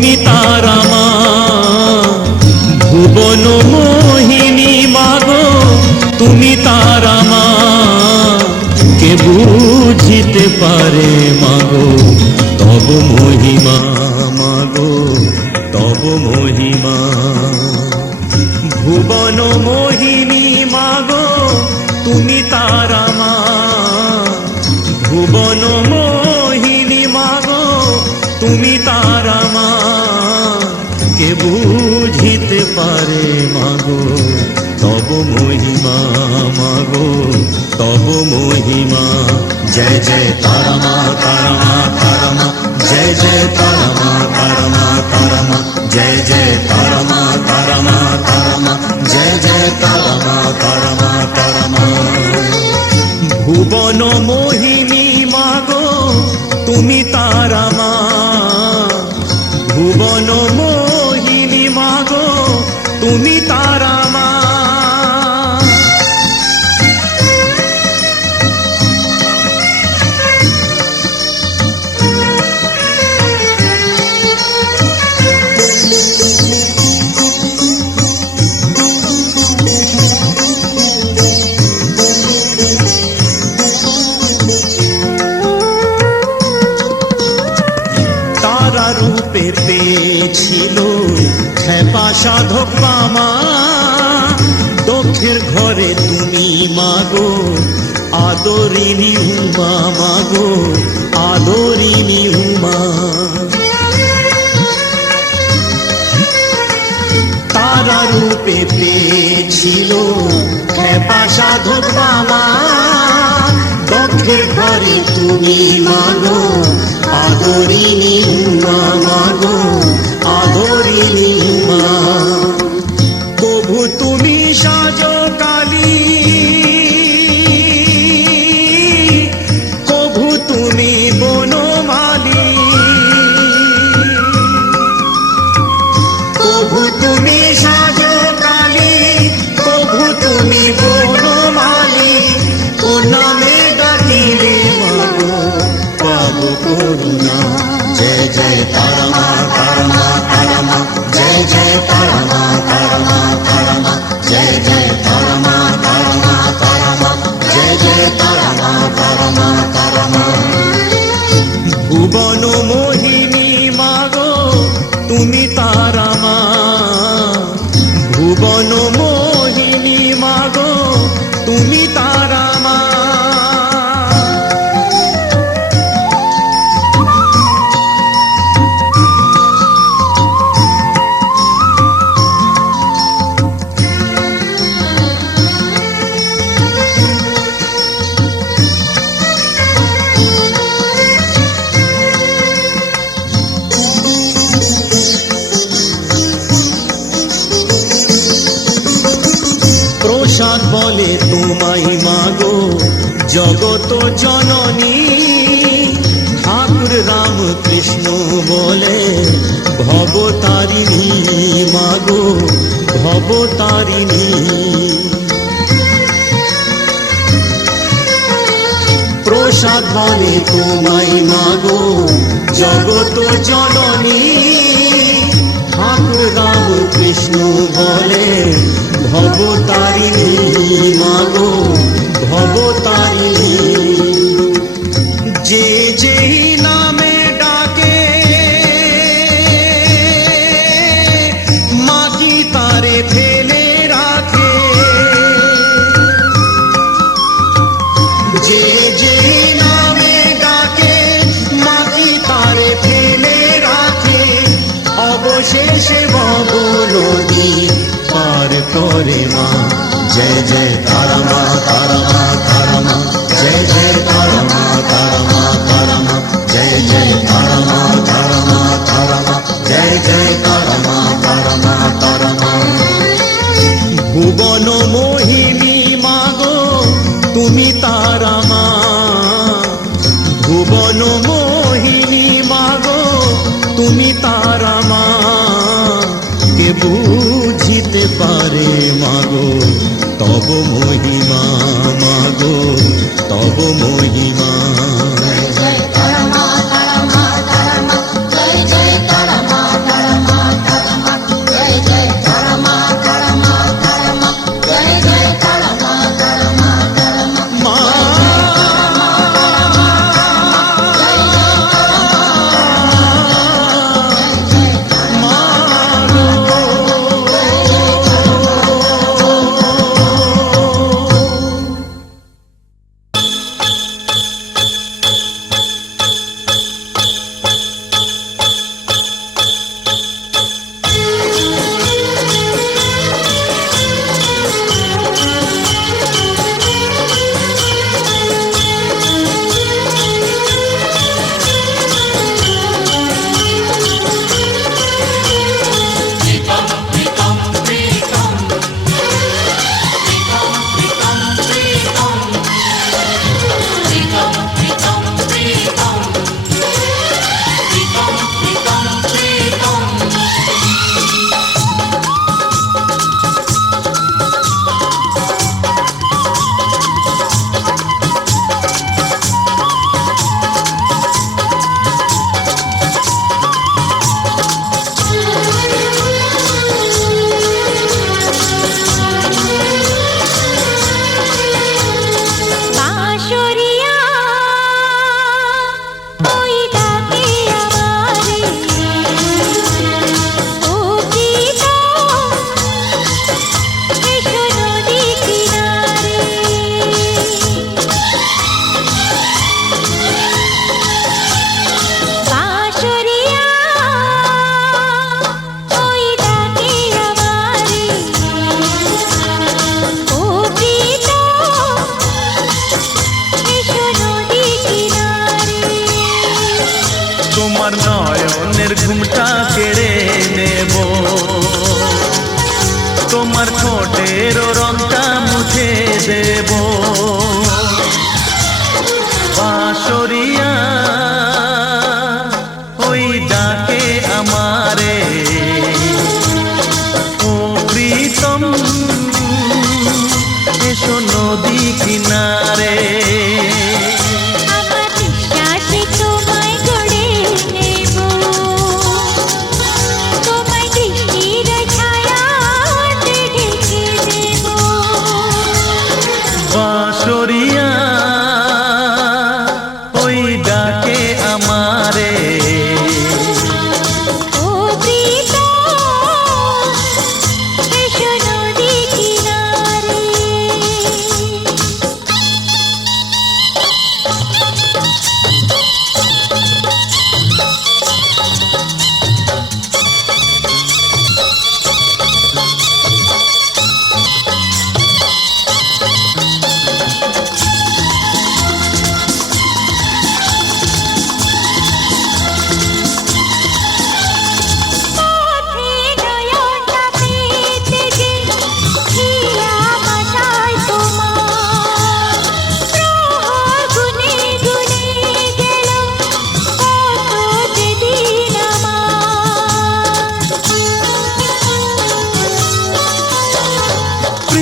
তুমি তারা মা, ভুবন মোহিনী মাগো তুমি তারা মা, কে বুঝিতে পারে মাগো তব মহিমা, মাগো তব মহিমা। ভুবন মোহিনী মাগো তুমি তারা মা, ভুবন মোহিনী মাগো তুমি তারা মা, কে বুঝিতে পারে মাগো তব মহিমা, মাগো তব মহিমা। জয় জয় তারা মা, তারা মা, তারা মা, জয় জয় তারা মা, তারা মা, তারা মা, জয় জয় তারা মা, তারা মা, তারা মা, জয় জয় তারা মা, তারা মা, তারা মা। ভুবন মোহিনী মাগো তুমি তারা মা, ভুবন মোহিনী মাগো তুমি তারা মা। রূপের পেয়েছিল খেপা সাধক মামা, দক্ষের ঘরে তুমি মাগো আদরিনী উমা, মাগো আদরিনী উমা। তারা রূপে পেয়েছিল খেপা সাধক মামা, দক্ষের ঘরে তুমি মাগো আদরিনী উমা, মাগো আদরিনী উমা। প্রভু তুমি সাজো কালী, প্রভু তুমি বনমালী, প্রভু তুমি সাজো কালী, প্রভু তুমি বনমালী। ও নামে ডাকিলে মাগো পাবো করুণা। জয় জয় তারা মা, তারা মা, তারা মা, জয় জয় তারা মা, তারা মা, তারা মা, জয় জয় তারা মা, তারা মা, তারা মা, জয় জয় তারা মা, তারা মা, তারা মা। ভুবন মোহিনী মাগো তুমি তারা মা, ভুবন মোহিনী মাগো তুমি তারা মা। প্রসাদ বলে তোমায় মাগো জগত জননী, ঠাকুর রাম কৃষ্ণ বলে ভবতারিণী, মাগো ভবতারিণী। প্রসাদ বলে তোমায় মাগো জগত জননী, ঠাকুর রাম কৃষ্ণ বলে ভবতারিণী, মাগো ভবতারিণী। যে যেই নামে ডাকে মাটি তারে ফেলে রাখে, যে যেই নামে ডাকে মাটি তারে ফেলে রাখে। অবশেষে ভব নদী পার করে মা। জয় জয় তারা মা, তারা মা, তারা মা, জয় জয় তারা মা, তারা মা, তারা মা, জয় জয় তারা মা, তারা মা, তারা মা, জয় জয় তারা মা, তারা মা, তারা মা। ভুবন মোহিনী মাগো তুমি তারা মা, ভুবন মোহিনী মাগো তুমি তারা মা, কে বুঝিতে পারে মাগো তব মহিমা, মাগো তব মহিমা। জয় জয় তারা মা, তারা মা, তারা মা, জয় জয় তারা মা।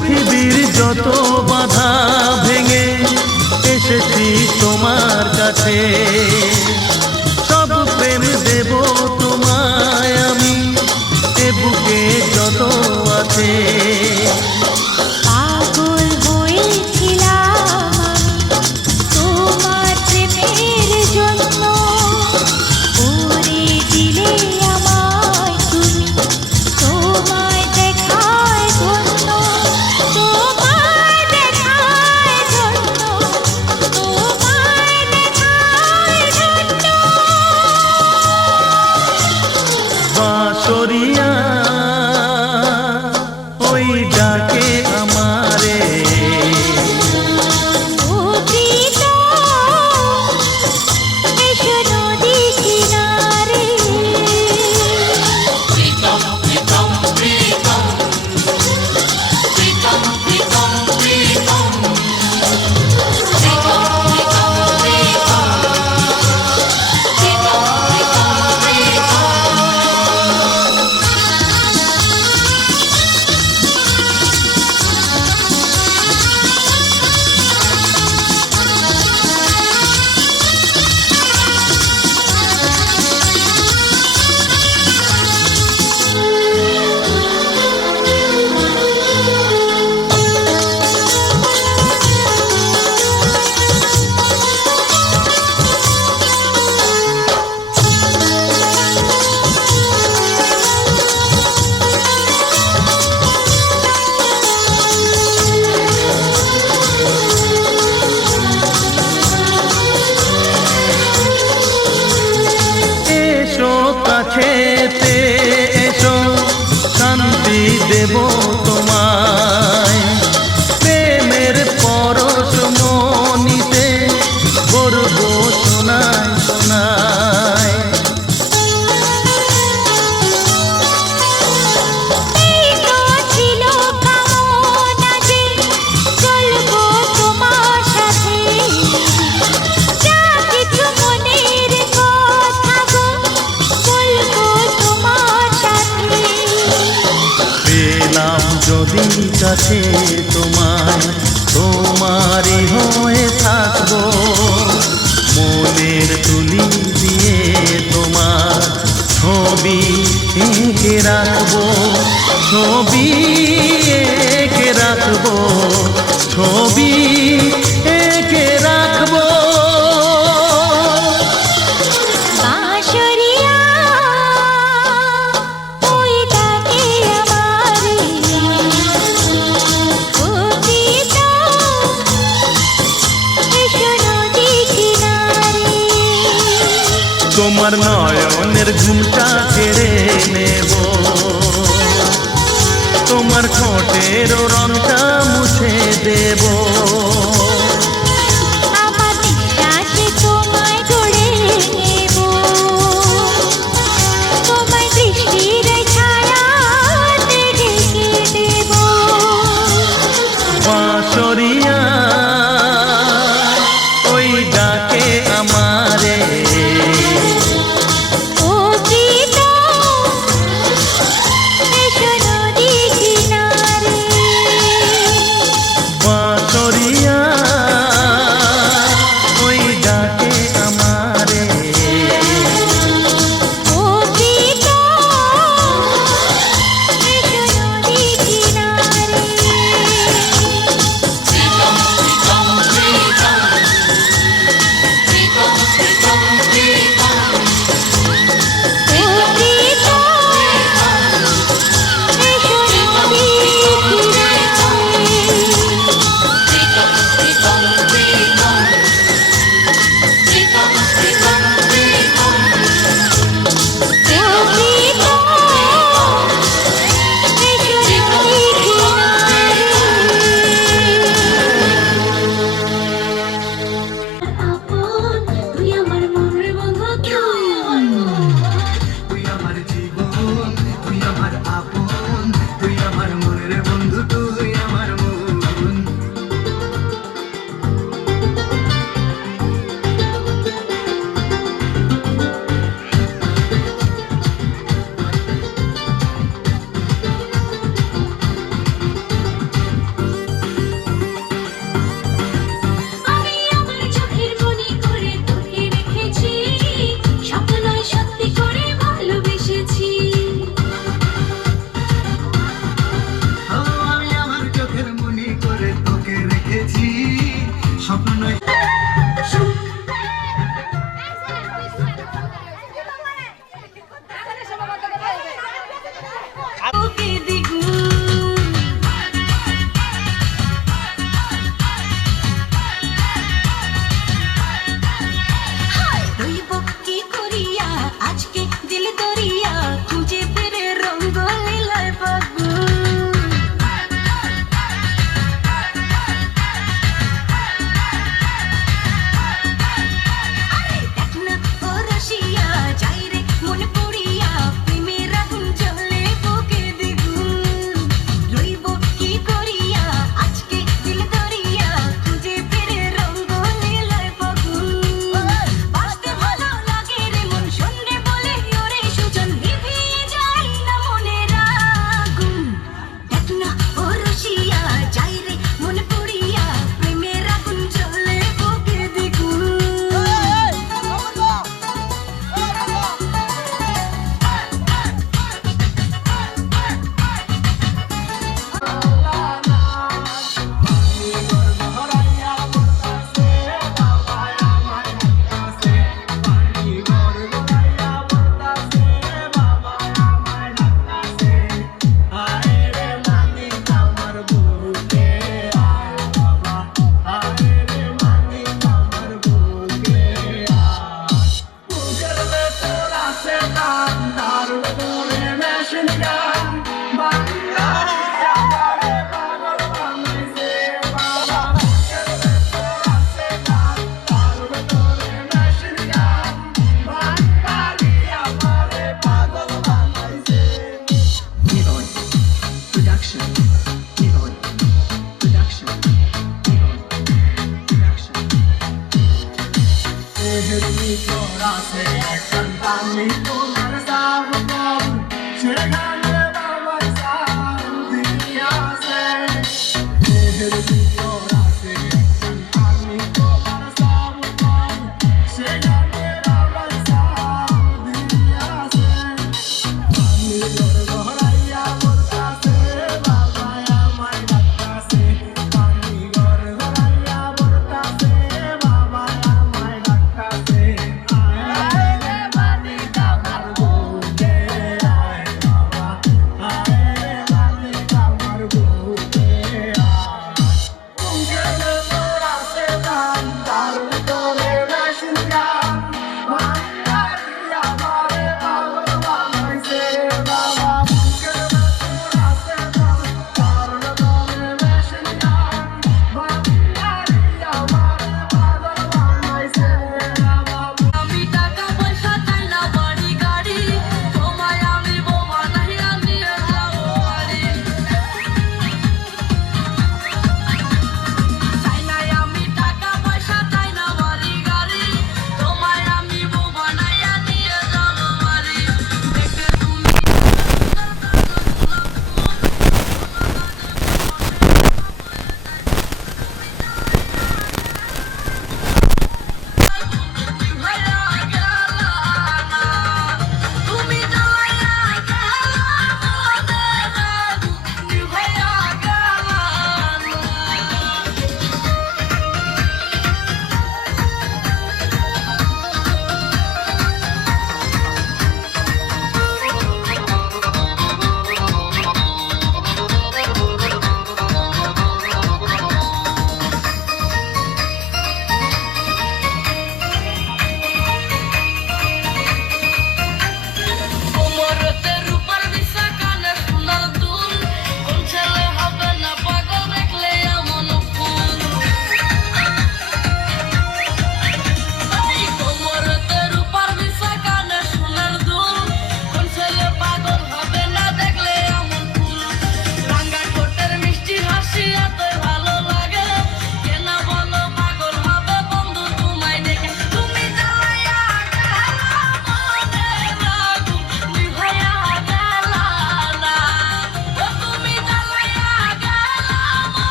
পৃথিবীর যত বাধা ভেঙে এসেছি তোমার কাছে, সব প্রেম দেব তোমায় আমি, এ বুকে যত আছে। পাগল হয়েছিলাম আমি তোমার প্রেমের জন্য, করে দিলে আমায় তুমি তোমায় দেখায় ধন্য, তোমায় দেখায় ধন্য, তোমায় দেখায় ধন্য। বাঁশরিয়া ওই ডাকে আমারে, ও প্রীতম এসো নদী কিনারে। এসো কাছেতে এসো, শান্তি দেব তোমায়, প্রেমের পরশ মনিতে করব শোনায় শোনায়। এই তো ছিল কামনা যে চলবো তোমার সাথে, যা কিছু মনের কথা গো বলবো তোমার সাথে। পেলাম যদি কাছে তোমায়, তোমারই হয়ে থাকবো, মনের তুলি দিয়ে তোমার ছবি এঁকে রাখবো, ছবি এঁকে রাখবো, ছবি এঁকে রাখবো। বাঁশরিয়া ওই ডাকে আমারে, ও প্রীতম এসো নদী কিনারে। তোমার নয়নের ঘুমটা কেড়ে নেব, তোমার ঠোঁটের রংটা মুছে দেব। আমার বিশ্বাসে তোমায় গড়ে নেব, তোমায় দৃষ্টির ছায়াতে ঢেকে দেব। বাঁশরিয়া ওই ডাকে আমারে, ও প্রীতম এসো নদী কিনারে।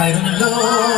I don't know.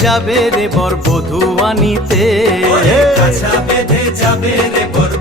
যাবে রে বর বধূ আনিতে কাছা বেঁধে যাবে রে বর